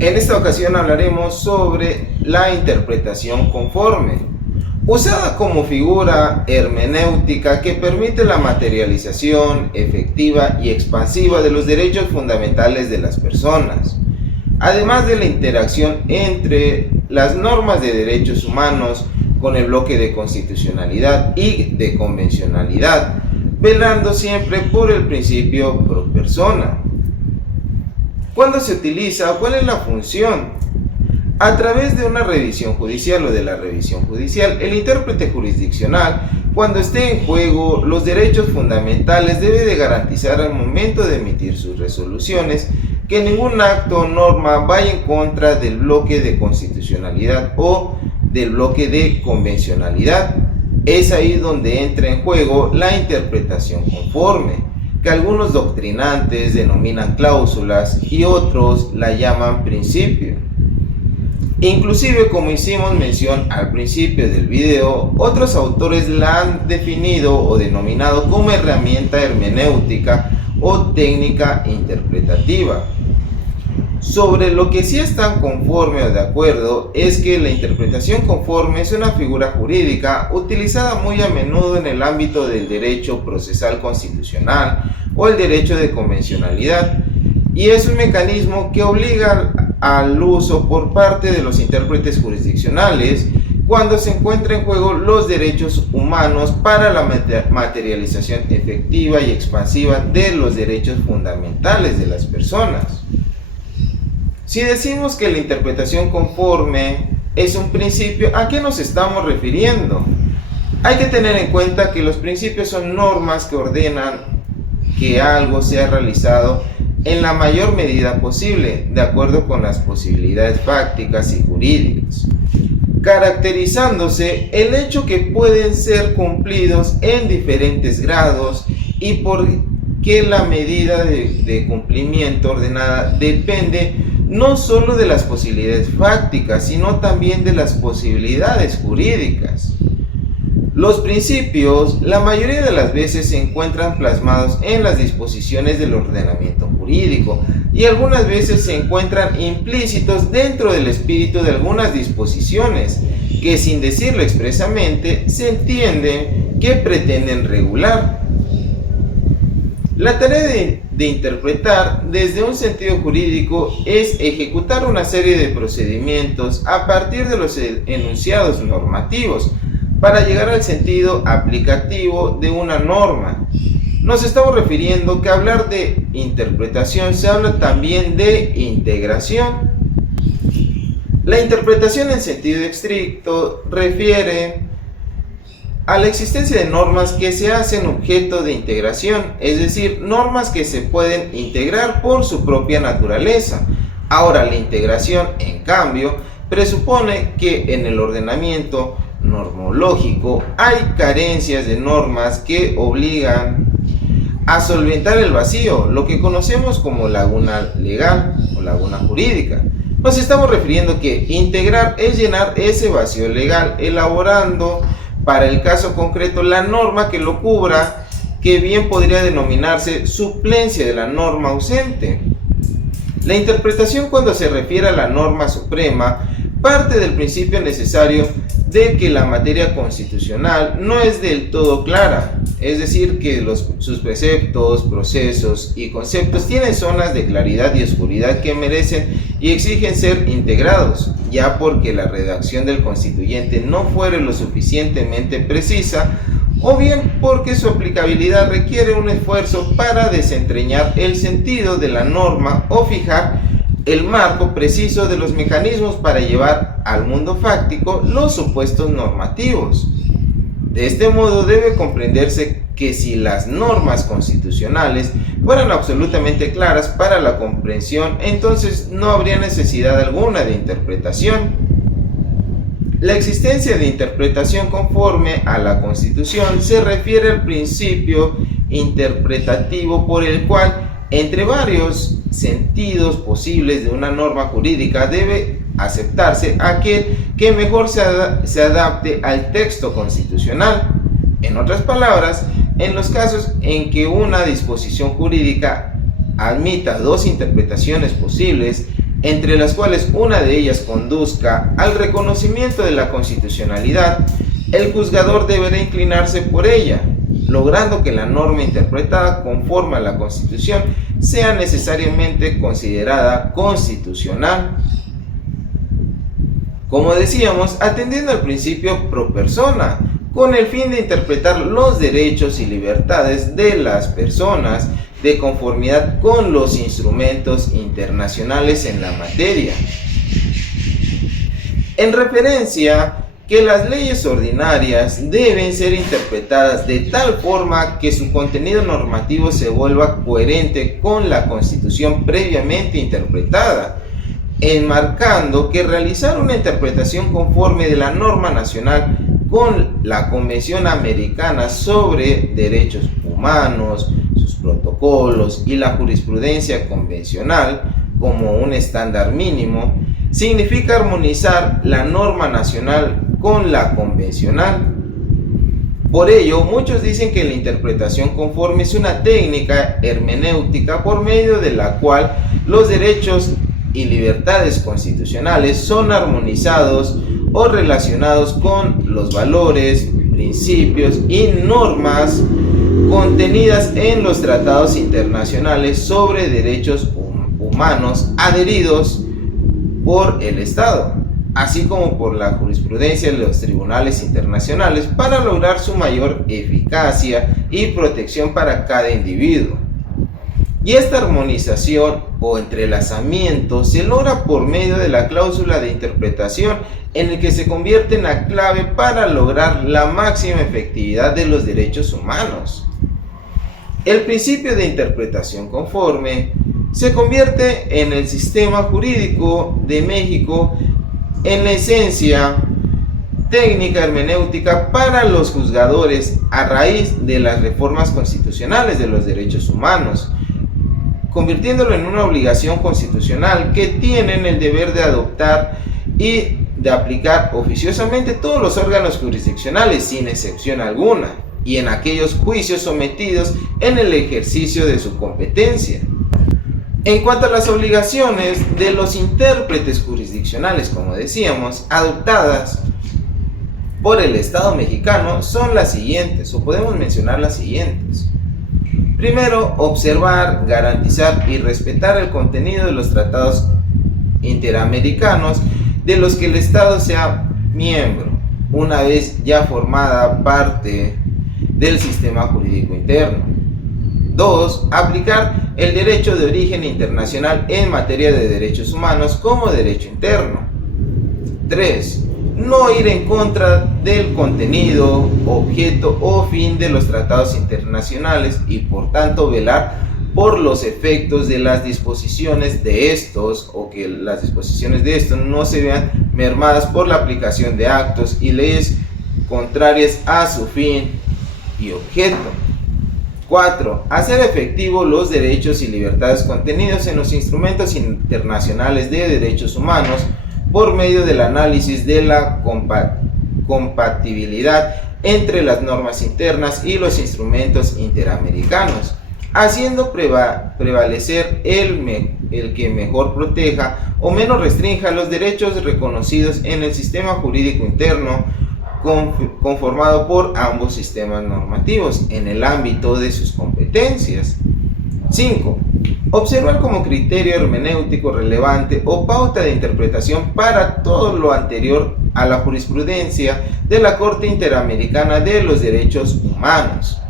En esta ocasión hablaremos sobre la interpretación conforme, usada como figura hermenéutica que permite la materialización efectiva y expansiva de los derechos fundamentales de las personas, además de la interacción entre las normas de derechos humanos con el bloque de constitucionalidad y de convencionalidad, velando siempre por el principio pro persona. ¿Cuándo se utiliza? ¿Cuál es la función? A través de una revisión judicial o de la revisión judicial, el intérprete jurisdiccional, cuando esté en juego los derechos fundamentales, debe de garantizar al momento de emitir sus resoluciones que ningún acto o norma vaya en contra del bloque de constitucionalidad o del bloque de convencionalidad. Es ahí donde entra en juego la interpretación conforme, que algunos doctrinantes denominan cláusulas y otros la llaman principio. Inclusive, como hicimos mención al principio del video, otros autores la han definido o denominado como herramienta hermenéutica o técnica interpretativa. Sobre lo que sí están conforme o de acuerdo es que la interpretación conforme es una figura jurídica utilizada muy a menudo en el ámbito del derecho procesal constitucional o el derecho de convencionalidad, y es un mecanismo que obliga al uso por parte de los intérpretes jurisdiccionales cuando se encuentra en juego los derechos humanos para la materialización efectiva y expansiva de los derechos fundamentales de las personas. Si decimos que la interpretación conforme es un principio, ¿a qué nos estamos refiriendo? Hay que tener en cuenta que los principios son normas que ordenan que algo sea realizado en la mayor medida posible, de acuerdo con las posibilidades fácticas y jurídicas, caracterizándose el hecho que pueden ser cumplidos en diferentes grados y por que la medida de cumplimiento ordenada depende no solo de las posibilidades fácticas, sino también de las posibilidades jurídicas. Los principios, la mayoría de las veces, se encuentran plasmados en las disposiciones del ordenamiento jurídico y algunas veces se encuentran implícitos dentro del espíritu de algunas disposiciones que, sin decirlo expresamente, se entiende que pretenden regular. La tarea de interpretar desde un sentido jurídico es ejecutar una serie de procedimientos a partir de los enunciados normativos para llegar al sentido aplicativo de una norma. Nos estamos refiriendo que hablar de interpretación se habla también de integración. La interpretación en sentido estricto refiere a la existencia de normas que se hacen objeto de integración, es decir, normas que se pueden integrar por su propia naturaleza. Ahora, la integración, en cambio, presupone que en el ordenamiento normológico hay carencias de normas que obligan a solventar el vacío, lo que conocemos como laguna legal o laguna jurídica. Nos estamos refiriendo que integrar es llenar ese vacío legal, elaborando para el caso concreto la norma que lo cubra, que bien podría denominarse suplencia de la norma ausente. La interpretación, cuando se refiere a la norma suprema, parte del principio necesario de que la materia constitucional no es del todo clara, es decir, que sus preceptos, procesos y conceptos tienen zonas de claridad y oscuridad que merecen y exigen ser integrados, ya porque la redacción del constituyente no fuere lo suficientemente precisa, o bien porque su aplicabilidad requiere un esfuerzo para desentrañar el sentido de la norma o fijar el marco preciso de los mecanismos para llevar al mundo fáctico los supuestos normativos. De este modo debe comprenderse que si las normas constitucionales fueran absolutamente claras para la comprensión, entonces no habría necesidad alguna de interpretación. La existencia de interpretación conforme a la Constitución se refiere al principio interpretativo por el cual, entre varios sentidos posibles de una norma jurídica, debe aceptarse aquel que mejor se adapte al texto constitucional. En otras palabras, en los casos en que una disposición jurídica admita dos interpretaciones posibles, entre las cuales una de ellas conduzca al reconocimiento de la constitucionalidad, el juzgador deberá inclinarse por ella, logrando que la norma interpretada conforme a la Constitución sea necesariamente considerada constitucional. Como decíamos, atendiendo al principio pro persona, con el fin de interpretar los derechos y libertades de las personas de conformidad con los instrumentos internacionales en la materia. En referencia que las leyes ordinarias deben ser interpretadas de tal forma que su contenido normativo se vuelva coherente con la Constitución previamente interpretada, enmarcando que realizar una interpretación conforme de la norma nacional con la Convención Americana sobre Derechos Humanos, sus protocolos y la jurisprudencia convencional como un estándar mínimo, significa armonizar la norma nacional con la convencional. Por ello, muchos dicen que la interpretación conforme es una técnica hermenéutica por medio de la cual los derechos y libertades constitucionales son armonizados o relacionados con los valores, principios y normas contenidas en los tratados internacionales sobre derechos humanos adheridos por el Estado, así como por la jurisprudencia de los tribunales internacionales para lograr su mayor eficacia y protección para cada individuo. Y esta armonización o entrelazamiento se logra por medio de la cláusula de interpretación, en el que se convierte en la clave para lograr la máxima efectividad de los derechos humanos. El principio de interpretación conforme se convierte en el sistema jurídico de México en la esencia técnica hermenéutica para los juzgadores a raíz de las reformas constitucionales de los derechos humanos, convirtiéndolo en una obligación constitucional que tienen el deber de adoptar y de aplicar oficiosamente todos los órganos jurisdiccionales sin excepción alguna, y en aquellos juicios sometidos en el ejercicio de su competencia. En cuanto a las obligaciones de los intérpretes jurisdiccionales, como decíamos, adoptadas por el Estado mexicano, son las siguientes, o podemos mencionar las siguientes. Primero, observar, garantizar y respetar el contenido de los tratados interamericanos de los que el Estado sea miembro, una vez ya formada parte del sistema jurídico interno. 2. Aplicar el derecho de origen internacional en materia de derechos humanos como derecho interno. 3. No ir en contra del contenido, objeto o fin de los tratados internacionales y por tanto velar por los efectos de las disposiciones de estos, o que las disposiciones de estos no se vean mermadas por la aplicación de actos y leyes contrarias a su fin y objeto. 4. Hacer efectivos los derechos y libertades contenidos en los instrumentos internacionales de derechos humanos por medio del análisis de la compatibilidad entre las normas internas y los instrumentos interamericanos, haciendo prevalecer el que mejor proteja o menos restrinja los derechos reconocidos en el sistema jurídico interno conformado por ambos sistemas normativos en el ámbito de sus competencias. 5. Observar como criterio hermenéutico relevante o pauta de interpretación para todo lo anterior a la jurisprudencia de la Corte Interamericana de los Derechos Humanos.